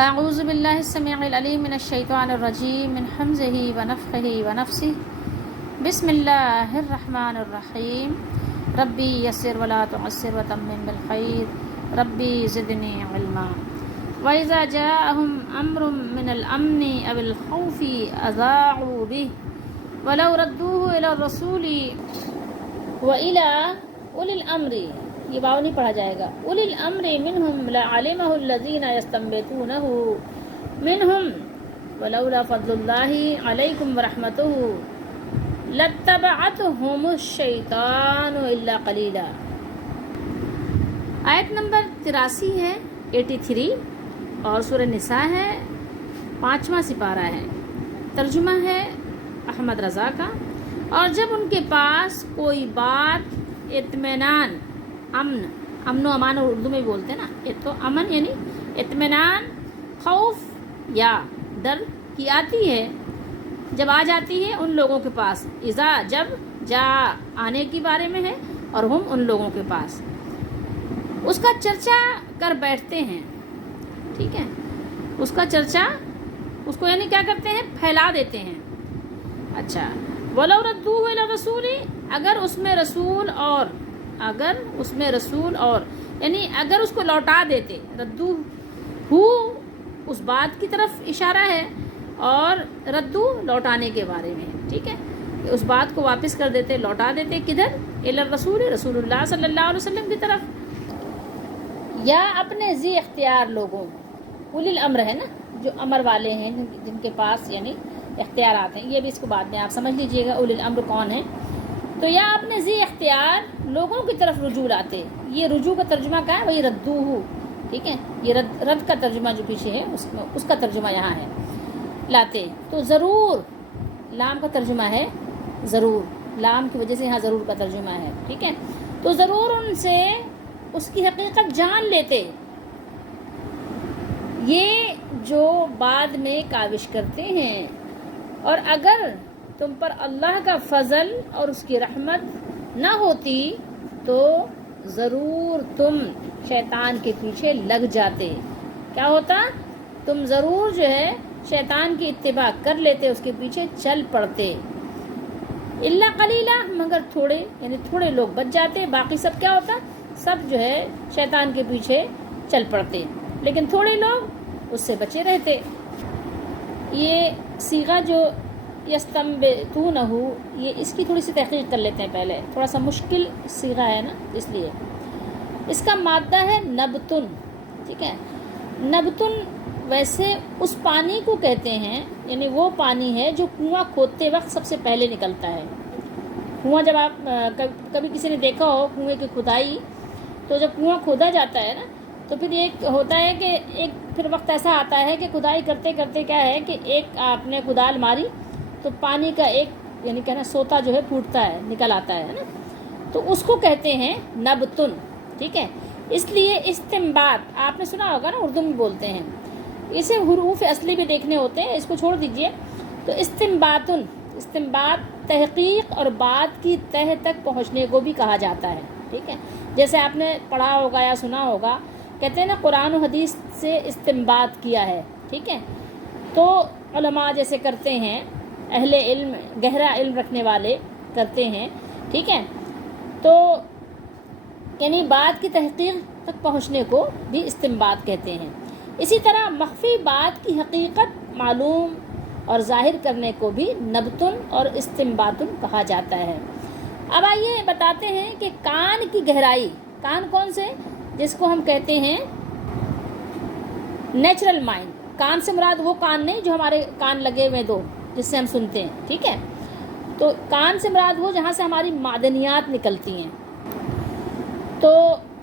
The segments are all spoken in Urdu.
اعوذ باللہ السمیع العلیم من الشیطان الرجیم من حمزہ ونفخہ ونفثہ بسم اللہ الرحمن الرحیم ربی یسر ولا تعسر وتمم بالخیر ربی زدنی علما وَإِذَا جَاءَهُمْ أَمْرٌ مِّنَ الْأَمْنِ أَوِ الْخَوْفِ أَذَاعُوا بِهِ وَلَوْ رَدُّوهُ إِلَى الرَّسُولِ وَإِلَى أُولِي الْأَمْرِ، یہ واو نہیں پڑھا جائے گا، أُولِي الْأَمْرِ مِنْهُمْ لَعَلِمَهُ الَّذِينَ يَسْتَنبِطُونَهُ مِنْهُمْ وَلَوْلَا فَضْلُ اللَّهِ عَلَيْكُمْ وَرَحْمَتُهُ لَاتَّبَعَتْهُمُ الشَّيْطَانُ إِلَّا قَلِيلًا۔ آیت نمبر 83 ہے، 83، اور سورہ نساء ہے، 5واں سپارہ ہے، ترجمہ ہے احمد رضا کا۔ اور جب ان کے پاس کوئی بات اطمینان، امن و امان اردو میں بولتے ہیں نا، تو امن یعنی اطمینان، خوف یا ڈر کی آتی ہے، جب آ جاتی ہے ان لوگوں کے پاس، اذا جب، جا آنے کے بارے میں ہے، اور ہم ان لوگوں کے پاس اس کا چرچا کر بیٹھتے ہیں، ٹھیک ہے، اس کا چرچا، اس کو یعنی کیا کرتے ہیں، پھیلا دیتے ہیں۔ اچھا، وَلَوْ رَدُّوهُ إِلَى الرَّسُولِ، اگر اس میں رسول اور یعنی اگر اس کو لوٹا دیتے، ردو ہو اس بات کی طرف اشارہ ہے، اور ردو لوٹانے کے بارے میں، ٹھیک ہے، کہ اس بات کو واپس کر دیتے، لوٹا دیتے، کدھر، إِلَى الرَّسُولِ، رسول اللہ صلی اللہ علیہ وسلم کی طرف، یا اپنے ذی اختیار لوگوں، اولی الامر ہے نا، جو امر والے ہیں، جن کے پاس یعنی اختیارات ہیں، یہ بھی اس کو بعد میں آپ سمجھ لیجئے گا اولی الامر کون ہے، تو یا اپنے ذی اختیار لوگوں کی طرف رجوع لاتے، یہ رجوع کا ترجمہ کیا ہے، وہی ردوہ، ٹھیک ہے، یہ رد کا ترجمہ جو پیچھے ہے اس کا ترجمہ یہاں ہے، لاتے، تو ضرور، لام کا ترجمہ ہے ضرور، لام کی وجہ سے یہاں ضرور کا ترجمہ ہے، ٹھیک ہے، تو ضرور ان سے اس کی حقیقت جان لیتے، یہ جو بعد میں کاوش کرتے ہیں، اور اگر تم پر اللہ کا فضل اور اس کی رحمت نہ ہوتی تو ضرور تم شیطان کے پیچھے لگ جاتے، کیا ہوتا، تم ضرور جو ہے شیطان کی اتباع کر لیتے، اس کے پیچھے چل پڑتے، الا قلیلا، مگر تھوڑے، یعنی تھوڑے لوگ بچ جاتے، باقی سب کیا ہوتا، سب جو ہے شیطان کے پیچھے چل پڑتے، لیکن تھوڑے لوگ اس سے بچے رہتے۔ یہ صیغہ جو یستنبطونہ، یہ اس کی تھوڑی سی تحقیق کر لیتے ہیں پہلے، تھوڑا سا مشکل صیغہ ہے نا، اس لیے اس کا مادہ ہے نبتن، ٹھیک ہے، نبتن ویسے اس پانی کو کہتے ہیں، یعنی وہ پانی ہے جو کنواں کھودتے وقت سب سے پہلے نکلتا ہے۔ کنواں جب آپ کبھی کسی نے دیکھا ہو کنویں کی کھدائی، تو جب کنواں کھودا جاتا ہے نا، تو پھر ایک ہوتا ہے کہ ایک پھر وقت ایسا آتا ہے کہ کھدائی کرتے کرتے کیا ہے کہ ایک آپ نے کدال ماری تو پانی کا ایک یعنی کہنا سوتا جو ہے پھوٹتا ہے، نکل آتا ہے نا، تو اس کو کہتے ہیں نبتن، ٹھیک ہے، اس لیے استنباط آپ نے سنا ہوگا نا، اردو میں بولتے ہیں، اسے حروف اصلی بھی دیکھنے ہوتے ہیں، اس کو چھوڑ دیجئے، تو استنباطن، استنباط تحقیق اور بات کی تہ تک پہنچنے کو بھی کہا جاتا ہے، ٹھیک ہے، جیسے آپ نے پڑھا ہوگا یا سنا ہوگا، کہتے ہیں نا قرآن و حدیث سے استنباط کیا ہے، ٹھیک ہے، تو علماء جیسے کرتے ہیں، اہل علم، گہرا علم رکھنے والے کرتے ہیں، ٹھیک ہے، تو یعنی بات کی تحقیق تک پہنچنے کو بھی استنباط کہتے ہیں۔ اسی طرح مخفی بات کی حقیقت معلوم اور ظاہر کرنے کو بھی نبتن اور استنباطن کہا جاتا ہے۔ اب آئیے بتاتے ہیں کہ کان کی گہرائی، کان کون سے، جس کو ہم کہتے ہیں نیچرل مائنڈ، کان سے مراد وہ کان نہیں جو ہمارے کان لگے ہوئے دو جس سے ہم سنتے ہیں، ٹھیک ہے، تو کان سے مراد وہ جہاں سے ہماری معدنیات نکلتی ہیں، تو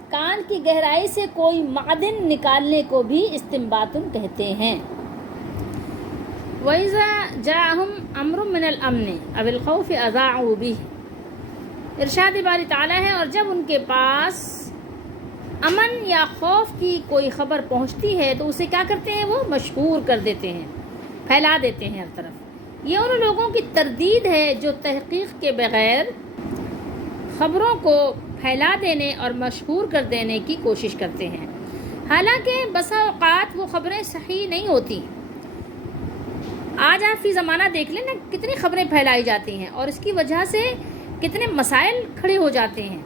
کان کی گہرائی سے کوئی معدن نکالنے کو بھی استنباطن کہتے ہیں۔ وَإِذَا جَاءَهُمْ أَمْرٌ مِّنَ الْأَمْنِ أَوِ الْخَوْفِ أَذَاعُوا بِهِ، ارشاد باری تعالیٰ ہے، اور جب ان کے پاس امن یا خوف کی کوئی خبر پہنچتی ہے تو اسے کیا کرتے ہیں، وہ مشہور کر دیتے ہیں، پھیلا دیتے ہیں ہر طرف۔ یہ ان لوگوں کی تردید ہے جو تحقیق کے بغیر خبروں کو پھیلا دینے اور مشہور کر دینے کی کوشش کرتے ہیں۔ حالانکہ بسا اوقات وہ خبریں صحیح نہیں ہوتی. آج آپ فی زمانہ دیکھ لیں نا کتنی خبریں پھیلائی جاتی ہیں اور اس کی وجہ سے کتنے مسائل کھڑے ہو جاتے ہیں.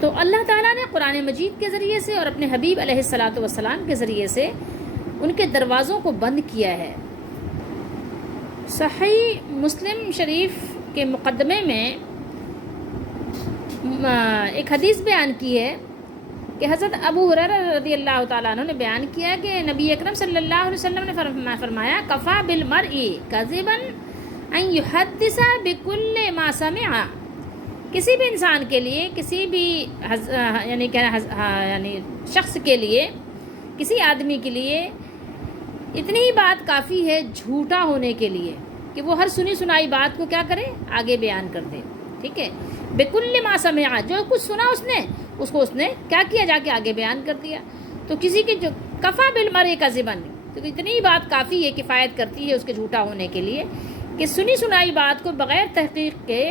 تو اللہ تعالیٰ نے قرآن مجید کے ذریعے سے اور اپنے حبیب علیہ الصلاۃ والسلام کے ذریعے سے ان کے دروازوں کو بند کیا ہے. صحیح مسلم شریف کے مقدمے میں ایک حدیث بیان کی ہے کہ حضرت ابو ہریرہ رضی اللہ تعالیٰ عنہ نے بیان کیا کہ نبی اکرم صلی اللہ علیہ وسلم نے فرمایا کفا بالمرء کذبا ان یحدث بکل ما سمع. کسی بھی انسان کے لیے، کسی بھی یعنی شخص کے لیے، کسی آدمی کے لیے اتنی ہی بات کافی ہے جھوٹا ہونے کے لیے کہ وہ ہر سنی سنائی بات کو کیا کرے، آگے بیان کر دے. ٹھیک ہے، بکل ما سمع، جو کچھ سنا اس کو کیا کیا، جا کے آگے بیان کر دیا. تو کسی کی جو کفا بالمرء کذبا، تو اتنی ہی بات کافی ہے، کفایت کرتی ہے اس کے جھوٹا ہونے کے لیے کہ سنی سنائی بات کو بغیر تحقیق کے،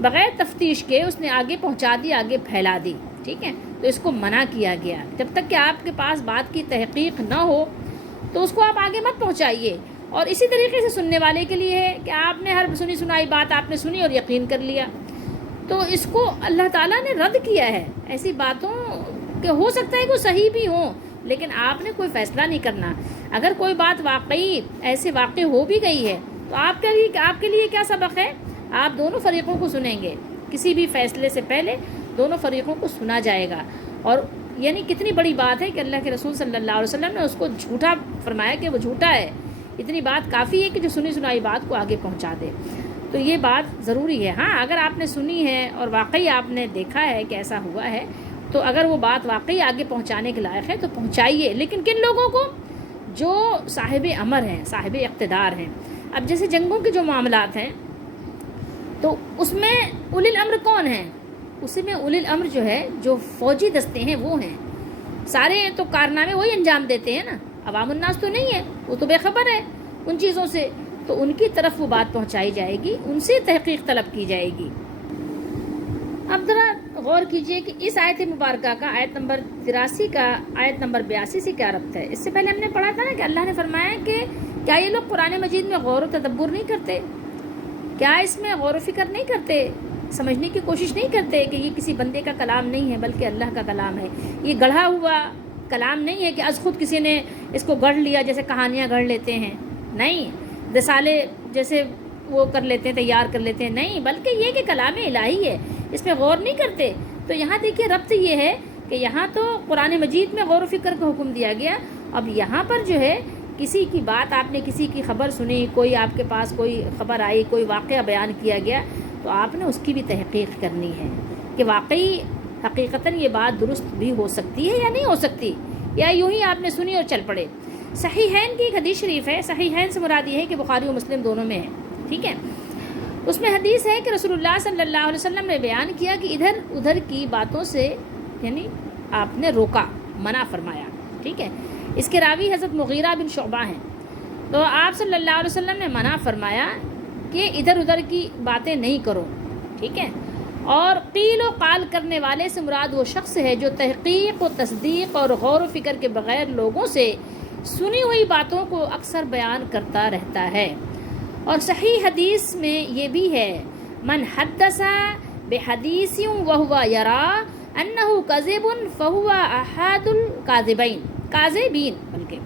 بغیر تفتیش کے اس نے آگے پہنچا دی، آگے پھیلا دی. ٹھیک ہے، تو اس کو منع کیا گیا. جب تک کہ آپ کے پاس بات کی تحقیق نہ ہو تو اس کو آپ آگے مت پہنچائیے. اور اسی طریقے سے سننے والے کے لیے ہے کہ آپ نے ہر سنی سنائی بات آپ نے سنی اور یقین کر لیا، تو اس کو اللہ تعالیٰ نے رد کیا ہے. ایسی باتوں کہ ہو سکتا ہے کہ وہ صحیح بھی ہوں، لیکن آپ نے کوئی فیصلہ نہیں کرنا. اگر کوئی بات واقعی ایسے واقع ہو بھی گئی ہے تو آپ کے لیے کیا سبق ہے، آپ دونوں فریقوں کو سنیں گے. کسی بھی فیصلے سے پہلے دونوں فریقوں کو سنا جائے گا. اور یعنی کتنی بڑی بات ہے کہ اللہ کے رسول صلی اللہ علیہ وسلم نے اس کو جھوٹا فرمایا کہ وہ جھوٹا ہے. اتنی بات کافی ہے کہ جو سنی سنائی بات کو آگے پہنچا دے. تو یہ بات ضروری ہے. ہاں، اگر آپ نے سنی ہے اور واقعی آپ نے دیکھا ہے کہ ایسا ہوا ہے، تو اگر وہ بات واقعی آگے پہنچانے کے لائق ہے تو پہنچائیے. لیکن کن لوگوں کو؟ جو صاحب امر ہیں، صاحب اقتدار ہیں. اب جیسے جنگوں کے جو معاملات ہیں تو اس میں اولی الامر کون ہیں؟ اس میں اولی الامر جو ہے، جو فوجی دستے ہیں وہ ہیں. سارے تو کارنامے وہی انجام دیتے ہیں نا، عوام الناس تو نہیں ہے، وہ تو بے خبر ہے ان چیزوں سے. تو ان کی طرف وہ بات پہنچائی جائے گی، ان سے تحقیق طلب کی جائے گی. اب ذرا غور کیجئے کہ اس آیت مبارکہ کا آیت نمبر 83 کا آیت نمبر 82 سے کیا ربط ہے. اس سے پہلے ہم نے پڑھا تھا نا کہ اللہ نے فرمایا کہ کیا یہ لوگ قرآن مجید میں غور و تدبر نہیں کرتے؟ کیا اس میں غور و فکر نہیں کرتے، سمجھنے کی کوشش نہیں کرتے کہ یہ کسی بندے کا کلام نہیں ہے بلکہ اللہ کا کلام ہے. یہ گڑھا ہوا کلام نہیں ہے کہ از خود کسی نے اس کو گڑھ لیا، جیسے کہانیاں گڑھ لیتے ہیں. نہیں، رسالے جیسے وہ کر لیتے ہیں، تیار کر لیتے ہیں. نہیں، بلکہ یہ کہ کلام الہی ہے، اس میں غور نہیں کرتے. تو یہاں دیکھیے ربط یہ ہے کہ یہاں تو قرآن مجید میں غور و فکر کا حکم دیا گیا. اب یہاں پر جو ہے کسی کی بات، آپ نے کسی کی خبر سنی، کوئی آپ کے پاس کوئی خبر آئی، کوئی واقعہ بیان کیا گیا، تو آپ نے اس کی بھی تحقیق کرنی ہے کہ واقعی حقیقتاً یہ بات درست بھی ہو سکتی ہے یا نہیں ہو سکتی، یا یوں ہی آپ نے سنی اور چل پڑے. صحیحین کی ایک حدیث شریف ہے. صحیحین سے مراد یہ ہے کہ بخاری و مسلم دونوں میں ہے. ٹھیک ہے، اس میں حدیث ہے کہ رسول اللہ صلی اللہ علیہ وسلم نے بیان کیا کہ ادھر ادھر کی باتوں سے یعنی آپ نے روکا، منع فرمایا. ٹھیک ہے، اس کے راوی حضرت مغیرہ بن شعبہ ہیں. تو آپ صلی اللہ علیہ وسلم نے منع فرمایا کہ ادھر ادھر کی باتیں نہیں کرو. ٹھیک ہے، اور قیل و قال کرنے والے سے مراد وہ شخص ہے جو تحقیق و تصدیق اور غور و فکر کے بغیر لوگوں سے سنی ہوئی باتوں کو اکثر بیان کرتا رہتا ہے. اور صحیح حدیث میں یہ بھی ہے، من حدث بحدیث وهو یرا انہ کذب فہو احد الکاذبین. بلکہ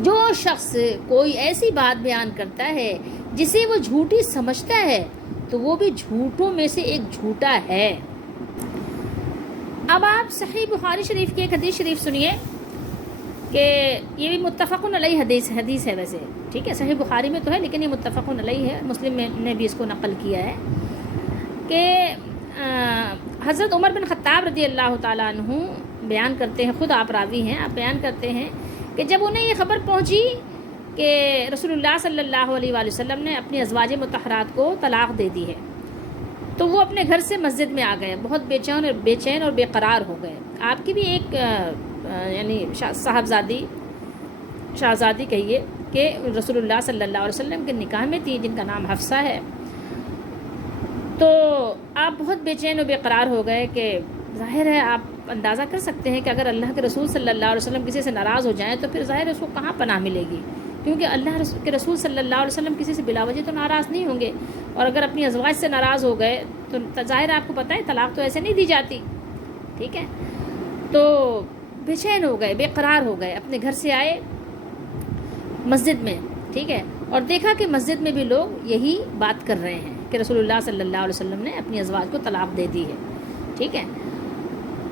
جو شخص کوئی ایسی بات بیان کرتا ہے جسے وہ جھوٹی سمجھتا ہے تو وہ بھی جھوٹوں میں سے ایک جھوٹا ہے. اب آپ صحیح بخاری شریف کی ایک حدیث شریف سنیے کہ یہ بھی متفق علیہ حدیث ہے ویسے. ٹھیک ہے، صحیح بخاری میں تو ہے لیکن یہ متفق علیہ ہے، مسلم نے بھی اس کو نقل کیا ہے کہ حضرت عمر بن خطاب رضی اللہ تعالیٰ عنہ بیان کرتے ہیں، خود آپ راوی ہیں، آپ بیان کرتے ہیں کہ جب انہیں یہ خبر پہنچی کہ رسول اللہ صلی اللہ علیہ وآلہ وسلم نے اپنی ازواج مطہرات کو طلاق دے دی ہے، تو وہ اپنے گھر سے مسجد میں آ گئے، بہت بے چین اور بے قرار ہو گئے. آپ کی بھی ایک یعنی شہزادی کہیے کہ رسول اللہ صلی اللہ علیہ وسلم کے نکاح میں تھی، جن کا نام حفصہ ہے. تو آپ بہت بے چین و بے قرار ہو گئے کہ ظاہر ہے آپ اندازہ کر سکتے ہیں کہ اگر اللہ کے رسول صلی اللہ علیہ وسلم کسی سے ناراض ہو جائیں تو پھر ظاہر ہے اس کو کہاں پناہ ملے گی، کیونکہ اللہ کے رسول صلی اللہ علیہ وسلم کسی سے بلا وجہ تو ناراض نہیں ہوں گے، اور اگر اپنی ازواج سے ناراض ہو گئے تو ظاہر آپ کو پتہ ہے طلاق تو ایسے نہیں دی جاتی، ٹھیک ہے؟ تو بے چین ہو گئے، بے قرار ہو گئے، اپنے گھر سے آئے مسجد میں، ٹھیک ہے، اور دیکھا کہ مسجد میں بھی لوگ یہی بات کر رہے ہیں کہ رسول اللہ صلی اللہ علیہ وسلم نے اپنی ازواج کو طلاق دے دی ہے، ٹھیک ہے؟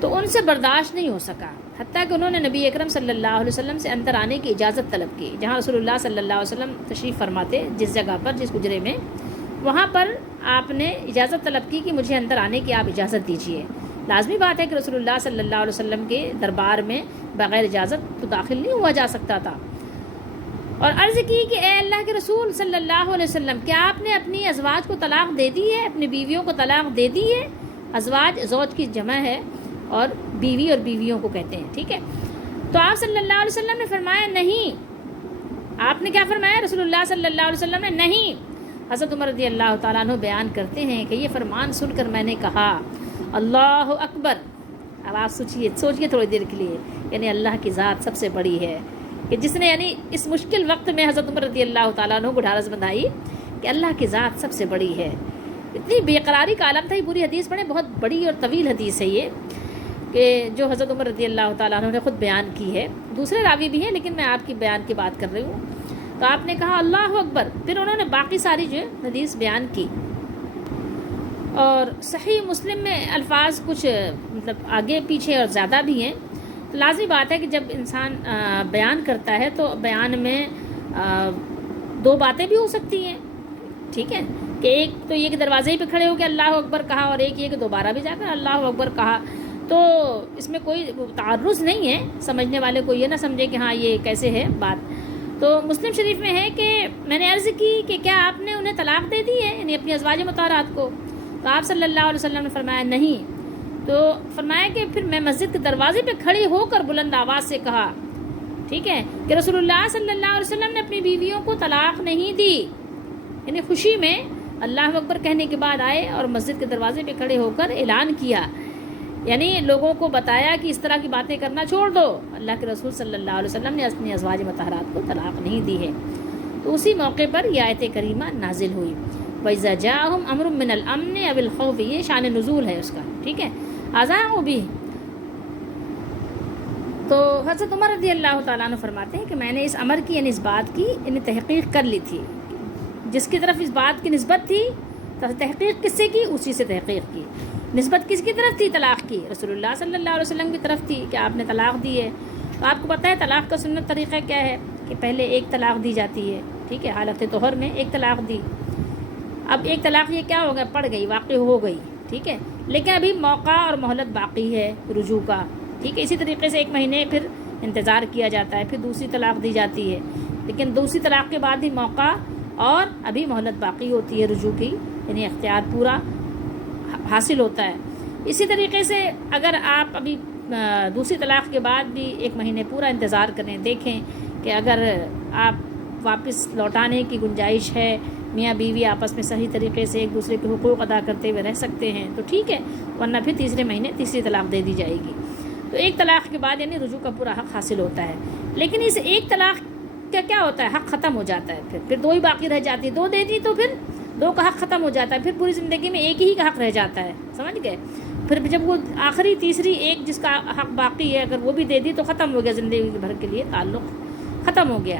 تو ان سے برداشت نہیں ہو سکا، حتیٰ کہ انہوں نے نبی اکرم صلی اللہ علیہ وسلم سے اندر آنے کی اجازت طلب کی، جہاں رسول اللہ صلی اللہ علیہ وسلم تشریف فرماتے جس جگہ پر، جس حجرے میں، وہاں پر آپ نے اجازت طلب کی کہ مجھے اندر آنے کی آپ اجازت دیجیے۔ لازمی بات ہے کہ رسول اللہ صلی اللہ علیہ وسلم کے دربار میں بغیر اجازت تو داخل نہیں ہوا جا سکتا تھا، اور عرض کی کہ اے اللہ کے رسول صلی اللہ علیہ وسلم، کیا آپ نے اپنی ازواج کو طلاق دے دی ہے، اپنی بیویوں کو طلاق دے دی ہے؟ ازواج زوج کی جمع ہے اور بیوی اور بیویوں کو کہتے ہیں، ٹھیک ہے؟ تو آپ صلی اللہ علیہ وسلم نے فرمایا نہیں۔ آپ نے کیا فرمایا؟ رسول اللہ صلی اللہ علیہ وسلم نے نہیں۔ حضرت عمر رضی اللہ تعالیٰ عنہ بیان کرتے ہیں کہ یہ فرمان سن کر میں نے کہا اللہ اکبر۔ اب آپ سوچیے تھوڑی دیر کے لیے، یعنی اللہ کی ذات سب سے بڑی ہے کہ جس نے یعنی اس مشکل وقت میں حضرت عمر رضی اللہ تعالیٰ عنہ کو ڈھارس بندھائی کہ اللہ کی ذات سب سے بڑی ہے۔ اتنی بے قراری کا عالم تھا، یہ پوری حدیث پڑھیں، بہت بڑی اور طویل حدیث ہے یہ، کہ جو حضرت عمر رضی اللہ تعالیٰ عنہ نے خود بیان کی ہے، دوسرے راوی بھی ہیں لیکن میں آپ کی بیان کی بات کر رہی ہوں۔ تو آپ نے کہا اللہ اکبر، پھر انہوں نے باقی ساری جو حدیث بیان کی، اور صحیح مسلم میں الفاظ کچھ مطلب آگے پیچھے اور زیادہ بھی ہیں۔ تو لازمی بات ہے کہ جب انسان بیان کرتا ہے تو بیان میں دو باتیں بھی ہو سکتی ہیں، ٹھیک ہے، کہ ایک تو یہ کہ دروازے ہی پہ کھڑے ہو کے اللہ اکبر کہا، اور ایک یہ کہ دوبارہ بھی جا کر اللہ اکبر کہا، تو اس میں کوئی تعرض نہیں ہے، سمجھنے والے کو یہ نہ سمجھے کہ ہاں یہ کیسے ہے بات۔ تو مسلم شریف میں ہے کہ میں نے عرض کی کہ کیا آپ نے انہیں طلاق دے دی ہے، یعنی اپنی ازواج مطہرات کو؟ تو آپ صلی اللہ علیہ وسلم نے فرمایا نہیں۔ تو فرمایا کہ پھر میں مسجد کے دروازے پہ کھڑی ہو کر بلند آواز سے کہا، ٹھیک ہے، کہ رسول اللہ صلی اللہ علیہ وسلم نے اپنی بیویوں کو طلاق نہیں دی، یعنی خوشی میں اللہ اکبر کہنے کے بعد آئے اور مسجد کے دروازے پہ کھڑے ہو کر اعلان کیا، یعنی لوگوں کو بتایا کہ اس طرح کی باتیں کرنا چھوڑ دو، اللہ کے رسول صلی اللہ علیہ وسلم نے اپنی ازواج مطہرات کو طلاق نہیں دی ہے۔ تو اسی موقع پر یہ آیت کریمہ نازل ہوئی، وَإِذَا جَاءَهُمْ أَمْرٌ مِّنَ الْأَمْنِ أَوِ الْخَوْفِ، یہ شان نزول ہے اس کا، ٹھیک ہے، أَذَاعُوا بِهِ۔ تو حضرت عمر رضی اللہ تعالیٰ عنہ فرماتے ہیں کہ میں نے اس امر کی یعنی اس بات کی یعنی تحقیق کر لی تھی، جس کی طرف اس بات کی نسبت تھی، تحقیق کس سے کی؟ اسی سے تحقیق کی۔ نسبت کس کی طرف تھی طلاق کی؟ رسول اللہ صلی اللہ علیہ وسلم کی طرف تھی کہ آپ نے طلاق دی ہے۔ تو آپ کو پتہ ہے طلاق کا سنت طریقہ کیا ہے کہ پہلے ایک طلاق دی جاتی ہے، ٹھیک ہے، حالت طہر میں ایک طلاق دی، اب ایک طلاق یہ کیا ہو گیا، پڑ گئی، واقع ہو گئی، ٹھیک ہے، لیکن ابھی موقع اور مہلت باقی ہے رجوع کا، ٹھیک ہے، اسی طریقے سے 1 مہینے پھر انتظار کیا جاتا ہے، پھر دوسری طلاق دی جاتی ہے، لیکن دوسری طلاق کے بعد ہی موقع اور ابھی مہلت باقی ہوتی ہے رجوع کی، یعنی اختیار پورا حاصل ہوتا ہے۔ اسی طریقے سے اگر آپ ابھی دوسری طلاق کے بعد بھی 1 مہینے پورا انتظار کریں، دیکھیں کہ اگر آپ واپس لوٹانے کی گنجائش ہے، میاں بیوی آپس میں صحیح طریقے سے ایک دوسرے کے حقوق ادا کرتے ہوئے رہ سکتے ہیں تو ٹھیک ہے، ورنہ پھر تیسرے مہینے تیسری طلاق دے دی جائے گی۔ تو ایک طلاق کے بعد یعنی رجوع کا پورا حق حاصل ہوتا ہے، لیکن اس ایک طلاق کا کیا ہوتا ہے، حق ختم ہو جاتا ہے، پھر 2 ہی باقی رہ جاتی ہے، 2 دے دی تو پھر 2 کا حق ختم ہو جاتا ہے، پھر پوری زندگی میں ایک ہی کا حق رہ جاتا ہے، سمجھ گئے؟ پھر جب وہ آخری تیسری ایک جس کا حق باقی ہے اگر وہ بھی دے دی تو ختم ہو گیا، زندگی بھر کے لیے تعلق ختم ہو گیا۔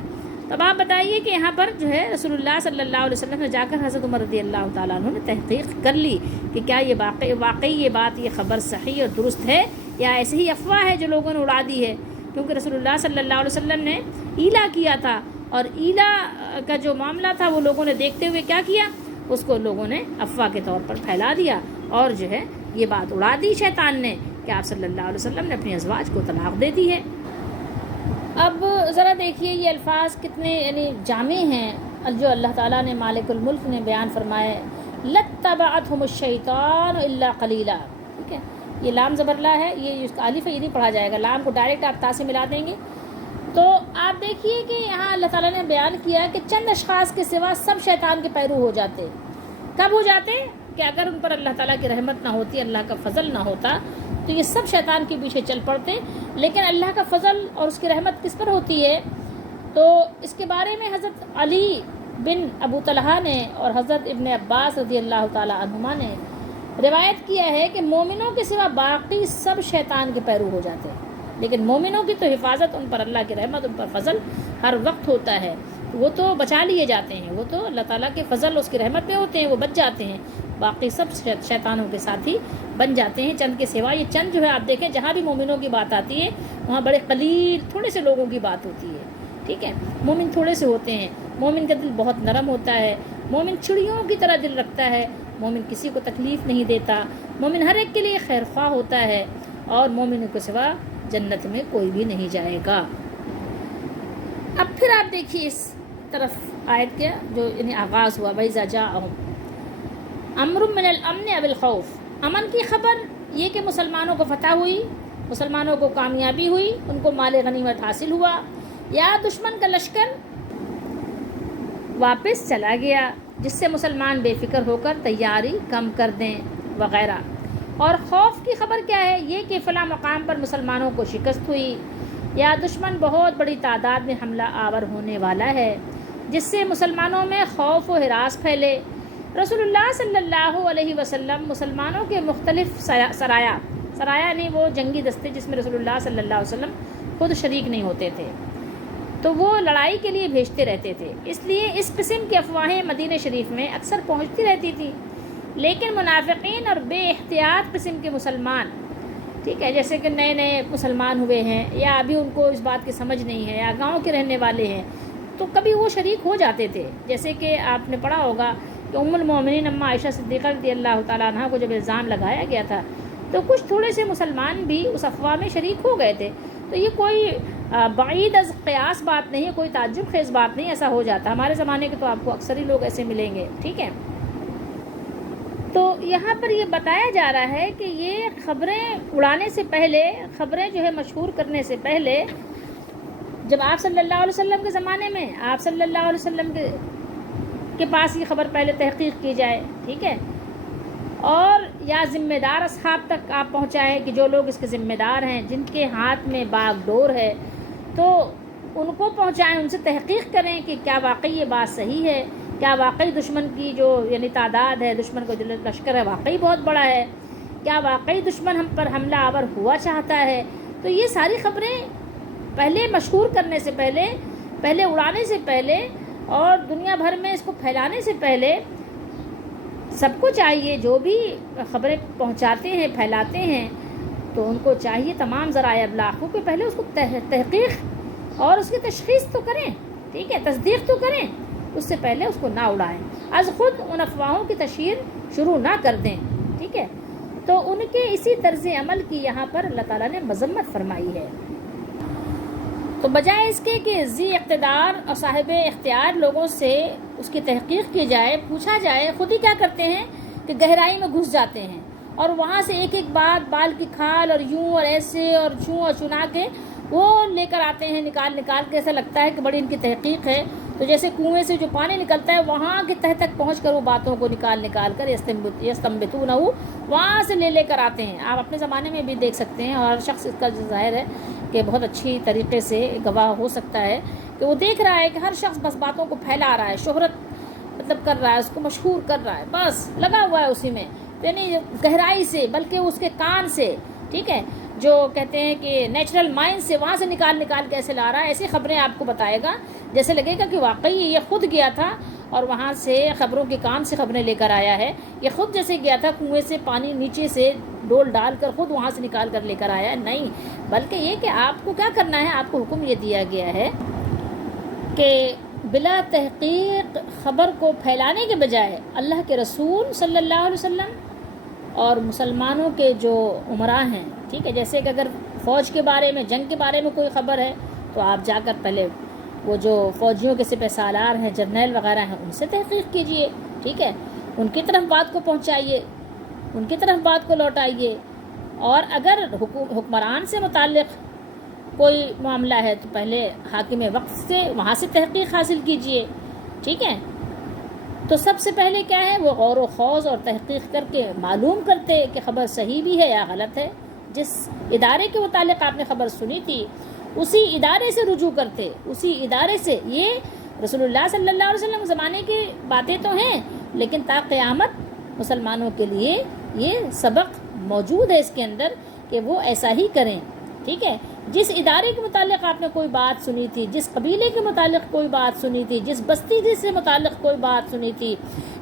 تب آپ بتائیے کہ یہاں پر جو ہے رسول اللہ صلی اللہ علیہ وسلم نے جا کر حضرت عمر رضی اللہ تعالیٰ عنہ نے تحقیق کر لی کہ کیا یہ واقعی یہ بات، یہ خبر صحیح اور درست ہے یا ایسے ہی افواہ ہے جو لوگوں نے اڑا دی ہے، کیونکہ رسول اللہ صلی اللہ علیہ وسلم نے ایلا کیا تھا، اور ایلا کا جو معاملہ تھا وہ لوگوں نے دیکھتے ہوئے کیا کیا، اس کو لوگوں نے افواہ کے طور پر پھیلا دیا، اور جو ہے یہ بات اڑا دی شیطان نے کہ آپ صلی اللہ علیہ وسلم نے اپنی ازواج کو طلاق دے دی ہے۔ اب ذرا دیکھیے یہ الفاظ کتنے یعنی جامع ہیں جو اللہ تعالیٰ نے مالک الملک نے بیان فرمائے، لَتَّبَعَتْهُمُ الشَّيْطَانُ إِلَّا قَلِيلًا، ٹھیک ہے، یہ لام زبرلا ہے، یہ اس کا الف ہے، یہ نہیں پڑھا جائے گا، لام کو ڈائریکٹ آپ تا سے ملا دیں گے۔ تو آپ دیکھیے کہ یہاں اللہ تعالیٰ نے بیان کیا کہ چند اشخاص کے سوا سب شیطان کے پیرو ہو جاتے۔ کب ہو جاتے؟ کہ اگر ان پر اللہ تعالیٰ کی رحمت نہ ہوتی، اللہ کا فضل نہ ہوتا تو یہ سب شیطان کے پیچھے چل پڑتے. لیکن اللہ کا فضل اور اس کی رحمت کس پر ہوتی ہے؟ تو اس کے بارے میں حضرت علی بن ابو طلحہ نے اور حضرت ابن عباس رضی اللہ تعالی عنہما نے روایت کیا ہے کہ مومنوں کے سوا باقی سب شیطان کے پیرو ہو جاتے ہیں، لیکن مومنوں کی تو حفاظت، ان پر اللہ کی رحمت، ان پر فضل ہر وقت ہوتا ہے. وہ تو بچا لیے جاتے ہیں، وہ تو اللہ تعالیٰ کے فضل اس کی رحمت پہ ہوتے ہیں، وہ بچ جاتے ہیں. باقی سب شیطانوں کے ساتھی بن جاتے ہیں چند کے سوا. یہ چند جو ہے آپ دیکھیں جہاں بھی مومنوں کی بات آتی ہے وہاں بڑے قلیل تھوڑے سے لوگوں کی بات ہوتی ہے. ٹھیک ہے، مومن تھوڑے سے ہوتے ہیں. مومن کا دل بہت نرم ہوتا ہے، مومن چڑیوں کی طرح دل رکھتا ہے، مومن کسی کو تکلیف نہیں دیتا، مومن ہر ایک کے لیے خیر خواہ ہوتا ہے، اور مومن کے سوا جنت میں کوئی بھی نہیں جائے گا. اب پھر آپ دیکھیے اس طرف آیت کے جو انہیں آغاز ہوا، وَإِذَا جَاءَهُمْ أَمْرٌ مِّنَ الْأَمْنِ أَوِ الْخَوْفِ. امن کی خبر یہ کہ مسلمانوں کو فتح ہوئی، مسلمانوں کو کامیابی ہوئی، ان کو مال غنیمت حاصل ہوا، یا دشمن کا لشکر واپس چلا گیا جس سے مسلمان بے فکر ہو کر تیاری کم کر دیں وغیرہ. اور خوف کی خبر کیا ہے؟ یہ کہ فلاں مقام پر مسلمانوں کو شکست ہوئی، یا دشمن بہت بڑی تعداد میں حملہ آور ہونے والا ہے، جس سے مسلمانوں میں خوف و ہراس پھیلے. رسول اللہ صلی اللہ علیہ وسلم مسلمانوں کے مختلف سرایا نہیں وہ جنگی دستے جس میں رسول اللہ صلی اللہ علیہ وسلم خود شریک نہیں ہوتے تھے، تو وہ لڑائی کے لیے بھیجتے رہتے تھے. اس لیے اس قسم کی افواہیں مدینہ شریف میں اکثر پہنچتی رہتی تھی. لیکن منافقین اور بے احتیاط قسم کے مسلمان، ٹھیک ہے، جیسے کہ نئے نئے مسلمان ہوئے ہیں یا ابھی ان کو اس بات کی سمجھ نہیں ہے یا گاؤں کے رہنے والے ہیں، تو کبھی وہ شریک ہو جاتے تھے. جیسے کہ آپ نے پڑھا ہوگا کہ ام المومنین اماں عائشہ صدیقہ رضی اللہ تعالیٰ عنہ کو جب الزام لگایا گیا تھا تو کچھ تھوڑے سے مسلمان بھی اس افواہ میں شریک ہو گئے تھے. تو یہ کوئی بعید از قیاس بات نہیں ہے، کوئی تعجب خیز بات نہیں. ایسا ہو جاتا ہمارے زمانے کے تو آپ کو اکثر ہی لوگ ایسے ملیں گے. ٹھیک ہے، تو یہاں پر یہ بتایا جا رہا ہے کہ یہ خبریں اڑانے سے پہلے، خبریں جو ہے مشہور کرنے سے پہلے، جب آپ صلی اللہ علیہ وسلم کے زمانے میں آپ صلی اللہ علیہ وسلم کے پاس یہ خبر پہلے تحقیق کی جائے. ٹھیک ہے، اور یا ذمہ دار اصحاب تک آپ پہنچائیں کہ جو لوگ اس کے ذمہ دار ہیں، جن کے ہاتھ میں باغ ڈور ہے، تو ان کو پہنچائیں، ان سے تحقیق کریں کہ کیا واقعی یہ بات صحیح ہے، کیا واقعی دشمن کی جو یعنی تعداد ہے، دشمن کو جو لشکر ہے واقعی بہت بڑا ہے، کیا واقعی دشمن ہم پر حملہ آور ہوا چاہتا ہے. تو یہ ساری خبریں پہلے مشہور کرنے سے پہلے اڑانے سے پہلے اور دنیا بھر میں اس کو پھیلانے سے پہلے سب کو چاہیے، جو بھی خبریں پہنچاتے ہیں پھیلاتے ہیں، تو ان کو چاہیے تمام ذرائع ابلاغ کو پہلے اس کو تحقیق اور اس کی تشخیص تو کریں. ٹھیک ہے، تصدیق تو کریں، اس سے پہلے اس کو نہ اڑائیں، از خود ان افواہوں کی تشہیر شروع نہ کر دیں. ٹھیک ہے، تو ان کے اسی طرز عمل کی یہاں پر اللہ تعالیٰ نے مذمت فرمائی ہے. تو بجائے اس کے کہ ذی اقتدار اور صاحب اختیار لوگوں سے اس کی تحقیق کی جائے، پوچھا جائے، خود ہی کیا کرتے ہیں کہ گہرائی میں گھس جاتے ہیں اور وہاں سے ایک ایک بات، بال کی کھال اور یوں اور ایسے اور چوں اور چنا کے وہ لے کر آتے ہیں، نکال کے. ایسا لگتا ہے کہ بڑی ان کی تحقیق ہے. تو جیسے کنویں سے جو پانی نکلتا ہے وہاں کے تہ تک پہنچ کر وہ باتوں کو نکال کر یستنبطونہ وہاں سے لے کر آتے ہیں. آپ اپنے زمانے میں بھی دیکھ سکتے ہیں، اور شخص اس کا ظاہر ہے کہ بہت اچھی طریقے سے گواہ ہو سکتا ہے کہ وہ دیکھ رہا ہے کہ ہر شخص بس باتوں کو پھیلا رہا ہے، شہرت مطلب کر رہا ہے، اس کو مشہور کر رہا ہے، بس لگا ہوا ہے اسی میں. یعنی گہرائی سے، بلکہ اس کے کان سے، ٹھیک ہے، جو کہتے ہیں کہ نیچرل مائنڈ سے وہاں سے نکال کے ایسے لا رہا ہے. ایسی خبریں آپ کو بتائے گا جیسے لگے گا کہ واقعی یہ خود گیا تھا اور وہاں سے خبروں کے کان سے خبریں لے کر آیا ہے. یہ خود جیسے گیا تھا کنویں سے پانی نیچے سے ڈول ڈال کر خود وہاں سے نکال کر لے کر آیا ہے. نہیں، بلکہ یہ کہ آپ کو کیا کرنا ہے، آپ کو حکم یہ دیا گیا ہے کہ بلا تحقیق خبر کو پھیلانے کے بجائے اللہ کے رسول صلی اللہ علیہ وسلم اور مسلمانوں کے جو عمراء ہیں، ٹھیک ہے، جیسے کہ اگر فوج کے بارے میں، جنگ کے بارے میں کوئی خبر ہے تو آپ جا کر پہلے وہ جو فوجیوں کے سپہ سالار ہیں، جرنیل وغیرہ ہیں، ان سے تحقیق کیجئے. ٹھیک ہے، ان کی طرف بات کو پہنچائیے، ان کی طرف بات کو لوٹائیے. اور اگر حکمران سے متعلق کوئی معاملہ ہے تو پہلے حاکم وقت سے وہاں سے تحقیق حاصل کیجئے. ٹھیک ہے، تو سب سے پہلے کیا ہے، وہ غور و خوض اور تحقیق کر کے معلوم کرتے کہ خبر صحیح بھی ہے یا غلط ہے. جس ادارے کے متعلق آپ نے خبر سنی تھی اسی ادارے سے رجوع کرتے، اسی ادارے سے. یہ رسول اللہ صلی اللہ علیہ وسلم زمانے کی باتیں تو ہیں، لیکن تا قیامت مسلمانوں کے لیے یہ سبق موجود ہے اس کے اندر کہ وہ ایسا ہی کریں. ٹھیک ہے، جس ادارے کے متعلق آپ نے کوئی بات سنی تھی، جس قبیلے کے متعلق کوئی بات سنی تھی، جس بستی سے متعلق کوئی بات سنی تھی،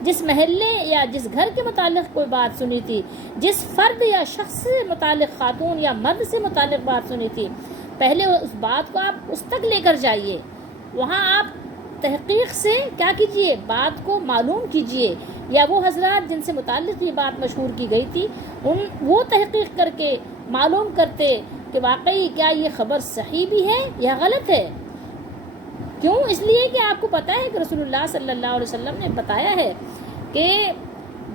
جس محلے یا جس گھر کے متعلق کوئی بات سنی تھی، جس فرد یا شخص سے متعلق، خاتون یا مرد سے متعلق بات سنی تھی، پہلے اس بات کو آپ اس تک لے کر جائیے. وہاں آپ تحقیق سے کیا کیجئے، بات کو معلوم کیجئے، یا وہ حضرات جن سے متعلق یہ بات مشہور کی گئی تھی وہ تحقیق کر کے معلوم کرتے کہ واقعی کیا یہ خبر صحیح بھی ہے یا غلط ہے. کیوں؟ اس لیے کہ آپ کو پتہ ہے کہ رسول اللہ صلی اللہ علیہ وسلم نے بتایا ہے کہ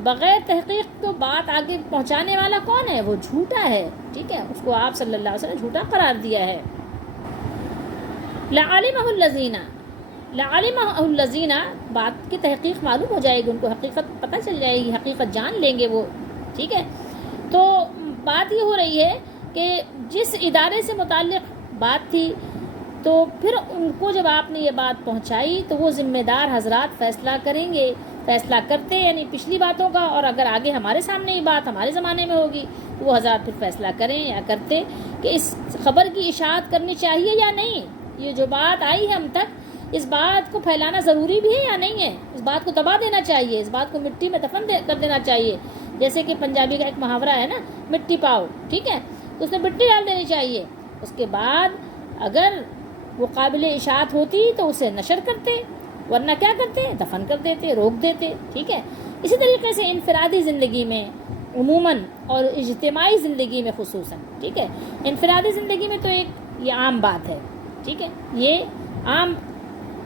بغیر تحقیق تو بات آگے پہنچانے والا کون ہے؟ وہ جھوٹا ہے. ٹھیک ہے، اس کو آپ صلی اللہ علیہ وسلم جھوٹا قرار دیا ہے. لعلمہ الذین، بات کی تحقیق معلوم ہو جائے گی، ان کو حقیقت پتہ چل جائے گی، حقیقت جان لیں گے وہ. ٹھیک ہے، تو بات یہ ہو رہی ہے کہ جس ادارے سے متعلق بات تھی تو پھر ان کو جب آپ نے یہ بات پہنچائی تو وہ ذمہ دار حضرات فیصلہ کریں گے، فیصلہ کرتے یعنی پچھلی باتوں کا، اور اگر آگے ہمارے سامنے یہ بات ہمارے زمانے میں ہوگی تو وہ حضرات پھر فیصلہ کریں یا کرتے کہ اس خبر کی اشاعت کرنی چاہیے یا نہیں. یہ جو بات آئی ہے ہم تک، اس بات کو پھیلانا ضروری بھی ہے یا نہیں ہے؟ اس بات کو دبا دینا چاہیے، اس بات کو مٹی میں دفن کر دینا چاہیے. جیسے کہ پنجابی کا ایک محاورہ ہے نا، مٹی پاؤ. ٹھیک ہے، تو اس میں مٹی ڈال دینی چاہیے. اس کے بعد اگر وہ قابل اشاعت ہوتی تو اسے نشر کرتے، ورنہ کیا کرتے؟ دفن کر دیتے، روک دیتے. ٹھیک ہے، اسی طریقے سے انفرادی زندگی میں عموماً اور اجتماعی زندگی میں خصوصاً. ٹھیک ہے، انفرادی زندگی میں تو ایک یہ عام بات ہے. ٹھیک ہے، یہ عام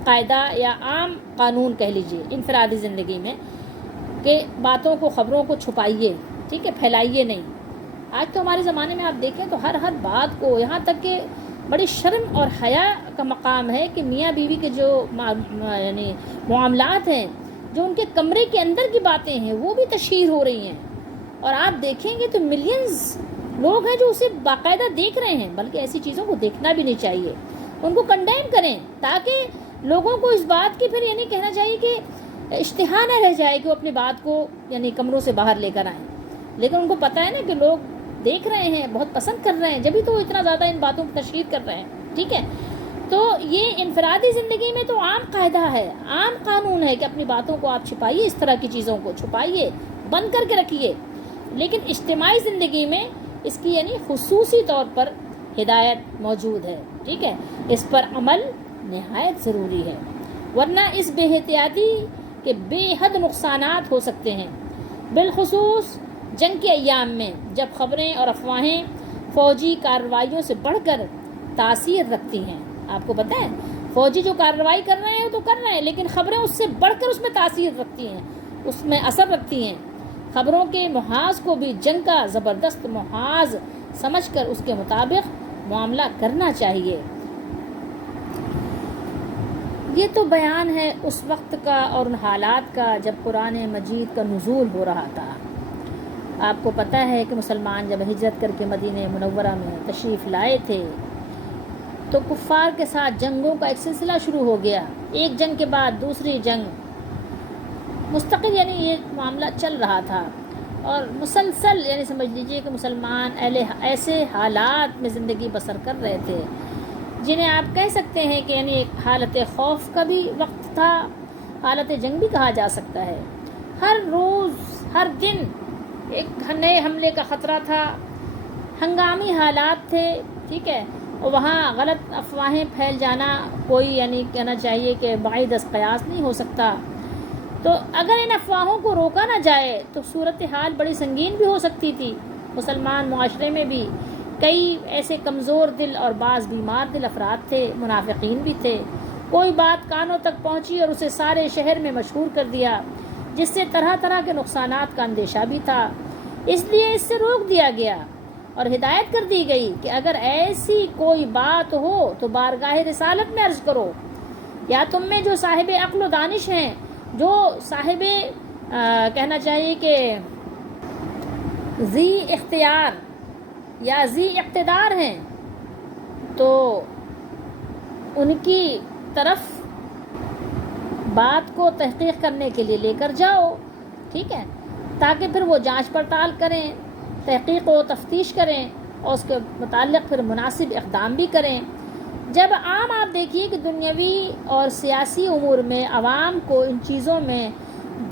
قاعدہ یا عام قانون کہہ لیجئے انفرادی زندگی میں کہ باتوں کو، خبروں کو چھپائیے. ٹھیک ہے، پھیلائیے نہیں. آج تو ہمارے زمانے میں آپ دیکھیں تو ہر بات کو، یہاں تک کہ بڑی شرم اور حیا کا مقام ہے کہ میاں بیوی کے جو یعنی معاملات ہیں، جو ان کے کمرے کے اندر کی باتیں ہیں، وہ بھی تشہیر ہو رہی ہیں. اور آپ دیکھیں گے تو ملینز لوگ ہیں جو اسے باقاعدہ دیکھ رہے ہیں. بلکہ ایسی چیزوں کو دیکھنا بھی نہیں چاہیے، ان کو کنڈیم کریں تاکہ لوگوں کو اس بات کی پھر یعنی کہنا چاہیے کہ اشتہا نہ رہ جائے کہ وہ اپنی بات کو یعنی کمروں سے باہر لے کر آئیں. لیکن ان کو پتہ ہے نا کہ لوگ دیکھ رہے ہیں، بہت پسند کر رہے ہیں، جبھی تو وہ اتنا زیادہ ان باتوں کی تشہیر کر رہے ہیں. ٹھیک ہے، تو یہ انفرادی زندگی میں تو عام قاعدہ ہے، عام قانون ہے کہ اپنی باتوں کو آپ چھپائیے، اس طرح کی چیزوں کو چھپائیے، بند کر کے رکھیے. لیکن اجتماعی زندگی میں اس کی یعنی خصوصی طور پر ہدایت موجود ہے. ٹھیک ہے، اس پر عمل نہایت ضروری ہے، ورنہ اس بے احتیاطی کے بے حد نقصانات ہو سکتے ہیں. بالخصوص جنگ کے ایام میں، جب خبریں اور افواہیں فوجی کارروائیوں سے بڑھ کر تاثیر رکھتی ہیں. آپ کو پتہ ہے فوجی جو کارروائی کر رہے ہیں تو کر رہے ہیں، لیکن خبریں اس سے بڑھ کر اس میں تاثیر رکھتی ہیں، اس میں اثر رکھتی ہیں. خبروں کے محاذ کو بھی جنگ کا زبردست محاذ سمجھ کر اس کے مطابق معاملہ کرنا چاہیے. یہ تو بیان ہے اس وقت کا اور ان حالات کا جب قرآن مجید کا نزول ہو رہا تھا. آپ کو پتہ ہے کہ مسلمان جب ہجرت کر کے مدینہ منورہ میں تشریف لائے تھے تو کفار کے ساتھ جنگوں کا ایک سلسلہ شروع ہو گیا. ایک جنگ کے بعد دوسری جنگ، مستقل یعنی یہ معاملہ چل رہا تھا، اور مسلسل یعنی سمجھ لیجئے کہ مسلمان ایسے حالات میں زندگی بسر کر رہے تھے جنہیں آپ کہہ سکتے ہیں کہ یعنی ایک حالت خوف کا بھی وقت تھا، حالت جنگ بھی کہا جا سکتا ہے. ہر روز ہر دن ایک نئے حملے کا خطرہ تھا، ہنگامی حالات تھے. ٹھیک ہے، اور وہاں غلط افواہیں پھیل جانا کوئی یعنی کہنا چاہیے کہ بعید از قیاس نہیں ہو سکتا. تو اگر ان افواہوں کو روکا نہ جائے تو صورتحال بڑی سنگین بھی ہو سکتی تھی. مسلمان معاشرے میں بھی کئی ایسے کمزور دل اور بعض بیمار دل افراد تھے، منافقین بھی تھے. کوئی بات کانوں تک پہنچی اور اسے سارے شہر میں مشہور کر دیا، جس سے طرح طرح کے نقصانات کا اندیشہ بھی تھا. اس لیے اس سے روک دیا گیا اور ہدایت کر دی گئی کہ اگر ایسی کوئی بات ہو تو بارگاہ رسالت میں عرض کرو، یا تم میں جو صاحب عقل و دانش ہیں، جو صاحب کہنا چاہیے کہ ذی اختیار یا ذی اقتدار ہیں تو ان کی طرف بات کو تحقیق کرنے کے لیے لے کر جاؤ، ٹھیک ہے، تاکہ پھر وہ جانچ پڑتال کریں، تحقیق و تفتیش کریں اور اس کے متعلق پھر مناسب اقدام بھی کریں۔ جب عام آپ دیکھیے کہ دنیاوی اور سیاسی امور میں عوام کو ان چیزوں میں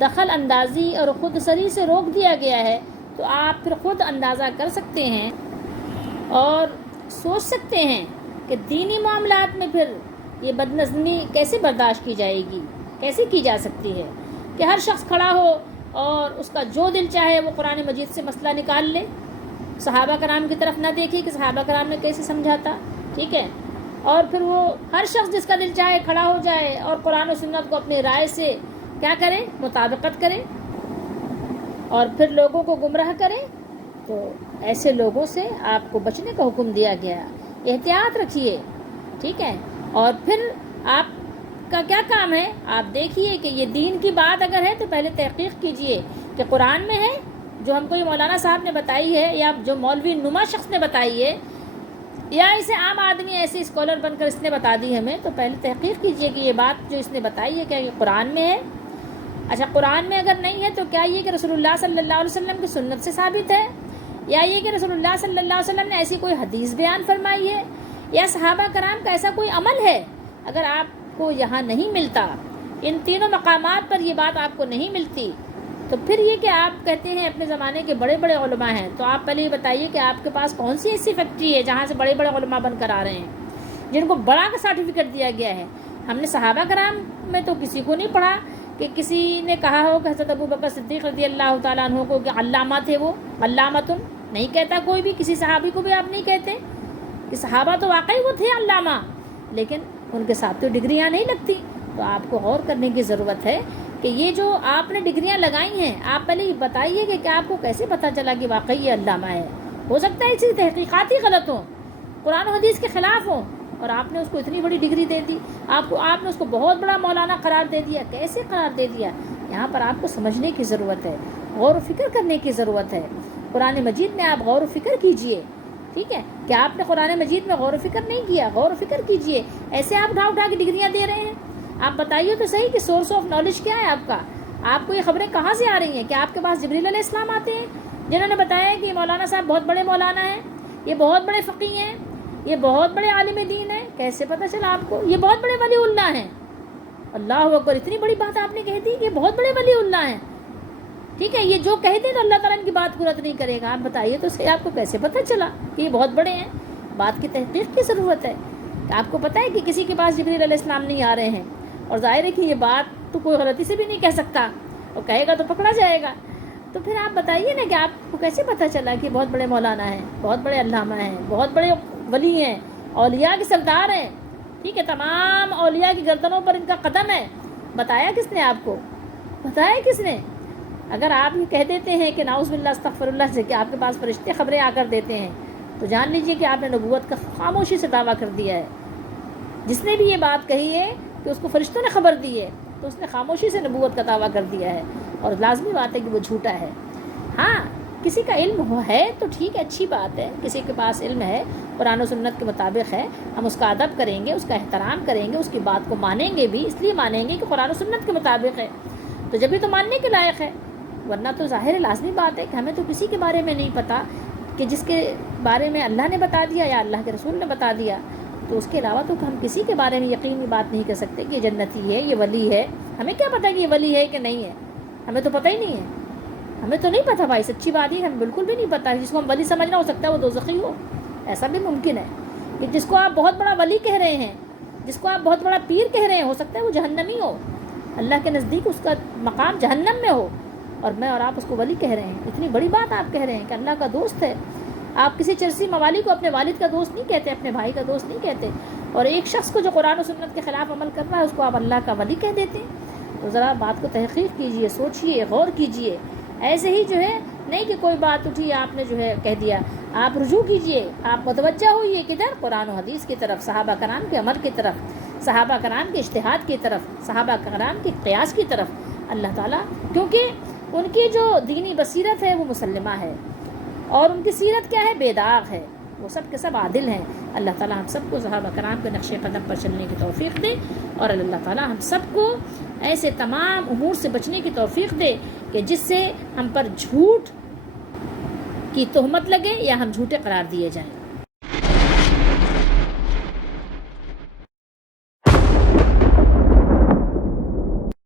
دخل اندازی اور خود سری سے روک دیا گیا ہے، تو آپ پھر خود اندازہ کر سکتے ہیں اور سوچ سکتے ہیں کہ دینی معاملات میں پھر یہ بدنظمی کیسے برداشت کی جائے گی، کیسے کی جا سکتی ہے کہ ہر شخص کھڑا ہو اور اس کا جو دل چاہے وہ قرآن مجید سے مسئلہ نکال لے، صحابہ کرام کی طرف نہ دیکھے کہ صحابہ کرام نے کیسے سمجھاتا، ٹھیک ہے، اور پھر وہ ہر شخص جس کا دل چاہے کھڑا ہو جائے اور قرآن و سنت کو اپنی رائے سے کیا کرے، مطابقت کرے اور پھر لوگوں کو گمراہ کرے۔ تو ایسے لوگوں سے آپ کو بچنے کا حکم دیا گیا، احتیاط رکھیے، ٹھیک ہے۔ اور پھر آپ کا کیا کام ہے، آپ دیکھیے کہ یہ دین کی بات اگر ہے تو پہلے تحقیق کیجئے کہ قرآن میں ہے جو ہم کو یہ مولانا صاحب نے بتائی ہے یا جو مولوی نما شخص نے بتائی ہے یا اسے عام آدمی ایسے اسکالر بن کر اس نے بتا دی ہمیں، تو پہلے تحقیق کیجئے کہ یہ بات جو اس نے بتائی ہے کیا یہ قرآن میں ہے۔ اچھا، قرآن میں اگر نہیں ہے تو کیا یہ کہ رسول اللہ صلی اللہ علیہ وسلم کی سنت سے ثابت ہے، یا یہ کہ رسول اللہ صلی اللہ علیہ وسلم نے ایسی کوئی حدیث بیان فرمائی ہے، یا صحابہ کرام کا ایسا کوئی عمل ہے۔ اگر آپ کو یہاں نہیں ملتا، ان تینوں مقامات پر یہ بات آپ کو نہیں ملتی، تو پھر یہ کہ آپ کہتے ہیں اپنے زمانے کے بڑے بڑے علماء ہیں، تو آپ پہلے یہ بتائیے کہ آپ کے پاس کون سی ایسی فیکٹری ہے جہاں سے بڑے بڑے علماء بن کر آ رہے ہیں جن کو بڑا کا سرٹیفکیٹ دیا گیا ہے۔ ہم نے صحابہ کرام میں تو کسی کو نہیں پڑھا کہ کسی نے کہا ہو کہ حضرت ابو بکر صدیق رضی اللہ تعالیٰ عنہ کو کہ علامہ تھے، وہ علامتن نہیں کہتا کوئی بھی، کسی صحابی کو بھی آپ نہیں کہتے کہ صحابہ تو واقعی وہ تھے علامہ، لیکن ان کے ساتھ تو ڈگریاں نہیں لگتی۔ تو آپ کو غور کرنے کی ضرورت ہے کہ یہ جو آپ نے ڈگریاں لگائی ہیں، آپ پہلے یہ بتائیے کہ کیا آپ کو کیسے پتہ چلا کہ واقعی یہ علامہ ہے۔ ہو سکتا ہے اسی تحقیقات ہی غلط ہوں، قرآن و حدیث کے خلاف ہوں، اور آپ نے اس کو اتنی بڑی ڈگری دے دی، آپ نے اس کو بہت بڑا مولانا قرار دے دیا۔ کیسے قرار دے دیا؟ یہاں پر آپ کو سمجھنے کی ضرورت ہے، غور و فکر کرنے کی ضرورت ہے۔ قرآن مجید میں آپ غور و فکر کیجئے، ٹھیک ہے، کہ آپ نے قرآن مجید میں غور و فکر نہیں کیا، غور و فکر کیجئے۔ ایسے آپ اٹھا کے ڈگریاں دے رہے ہیں، آپ بتائیے تو صحیح کہ سورس آف نالج کیا ہے آپ کا، آپ کو یہ خبریں کہاں سے آ رہی ہیں؟ کہ آپ کے پاس جبریل علیہ السلام آتے ہیں جنہوں نے بتایا کہ یہ مولانا صاحب بہت بڑے مولانا ہیں، یہ بہت بڑے فقیہ ہیں، یہ بہت بڑے عالم دین ہیں؟ کیسے پتہ چلا آپ کو؟ یہ بہت بڑے ولی اللہ ہیں۔ اللہ اکبر، اتنی بڑی بات آپ نے کہہ دی کہ یہ بہت بڑے ولی اللہ ہیں، ٹھیک ہے، یہ جو کہہ دیں تو اللہ تعالیٰ ان کی بات کو رد نہیں کرے گا۔ آپ بتائیے تو صحیح، آپ کو کیسے پتہ چلا کہ یہ بہت بڑے ہیں؟ بات کی تحقیق کی ضرورت ہے۔ آپ کو پتہ ہے کہ کسی کے پاس جبریل علیہ السلام نہیں آ رہے ہیں، اور ظاہر ہے کہ یہ بات تو کوئی غلطی سے بھی نہیں کہہ سکتا، اور کہے گا تو پکڑا جائے گا۔ تو پھر آپ بتائیے نا کہ آپ کو کیسے پتہ چلا کہ بہت بڑے مولانا ہیں، بہت بڑے علامہ ہیں، بہت بڑے ولی ہیں، اولیاء کے سردار ہیں، ٹھیک ہے، تمام اولیاء کی گردنوں پر ان کا قدم ہے؟ بتایا کس نے آپ کو؟ بتایا کس نے؟ اگر آپ یہ کہہ دیتے ہیں کہ نعوذ باللہ استغفر اللہ سے کہ آپ کے پاس فرشتے خبریں آ کر دیتے ہیں، تو جان لیجئے کہ آپ نے نبوت کا خاموشی سے دعویٰ کر دیا ہے۔ جس نے بھی یہ بات کہی ہے کہ اس کو فرشتوں نے خبر دی ہے، تو اس نے خاموشی سے نبوت کا دعویٰ کر دیا ہے، اور لازمی بات ہے کہ وہ جھوٹا ہے۔ ہاں، کسی کا علم ہے تو ٹھیک ہے، اچھی بات ہے، کسی کے پاس علم ہے، قرآن و سنت کے مطابق ہے، ہم اس کا ادب کریں گے، اس کا احترام کریں گے، اس کی بات کو مانیں گے بھی، اس لیے مانیں گے کہ قرآن و سنت کے مطابق ہے، تو جبھی تو ماننے کے لائق ہے، ورنہ تو ظاہر لازمی بات ہے کہ ہمیں تو کسی کے بارے میں نہیں پتہ کہ جس کے بارے میں اللہ نے بتا دیا یا اللہ کے رسول نے بتا دیا، تو اس کے علاوہ تو ہم کسی کے بارے میں یقینی بات نہیں کر سکتے کہ یہ جنتی ہے، یہ ولی ہے۔ ہمیں کیا پتہ کہ یہ ولی ہے کہ نہیں ہے؟ ہمیں تو پتہ ہی نہیں ہے، ہمیں تو نہیں پتہ بھائی، سچی بات ہے، ہمیں بالکل بھی نہیں پتہ۔ جس کو ہم ولی سمجھنا، ہو سکتا ہے وہ دوزخی ہو، ایسا بھی ممکن ہے کہ جس کو آپ بہت بڑا ولی کہہ رہے ہیں، جس کو آپ بہت بڑا پیر کہہ رہے ہیں، ہو سکتا ہے وہ جہنمی ہو، اللہ کے نزدیک اس کا مقام جہنم میں ہو، اور میں اور آپ اس کو ولی کہہ رہے ہیں۔ اتنی بڑی بات آپ کہہ رہے ہیں کہ اللہ کا دوست ہے۔ آپ کسی چرسی موالی کو اپنے والد کا دوست نہیں کہتے، اپنے بھائی کا دوست نہیں کہتے، اور ایک شخص کو جو قرآن و سنت کے خلاف عمل کر رہا ہے اس کو آپ اللہ کا ولی کہہ دیتے ہیں۔ تو ذرا بات کو تحقیق کیجئے، سوچئے، غور کیجئے، ایسے ہی جو ہے نہیں کہ کوئی بات اٹھی آپ نے جو ہے کہہ دیا۔ آپ رجوع کیجئے، آپ متوجہ ہوئیے کدھر؟ قرآن و حدیث کی طرف، صحابہ کرام کے عمل کی طرف، صحابہ کرام کے اجتہاد کی طرف، صحابہ کرام کے قیاس کی طرف۔ اللہ تعالیٰ، کیونکہ ان کی جو دینی بصیرت ہے وہ مسلمہ ہے، اور ان کی سیرت کیا ہے؟ بے داغ ہے، وہ سب کے سب عادل ہیں۔ اللہ تعالیٰ ہم سب کو صحابہ کرام کے نقش قدم پر چلنے کی توفیق دے، اور اللہ تعالیٰ ہم سب کو ایسے تمام امور سے بچنے کی توفیق دے کہ جس سے ہم پر جھوٹ کی تہمت لگے یا ہم جھوٹے قرار دیے جائیں۔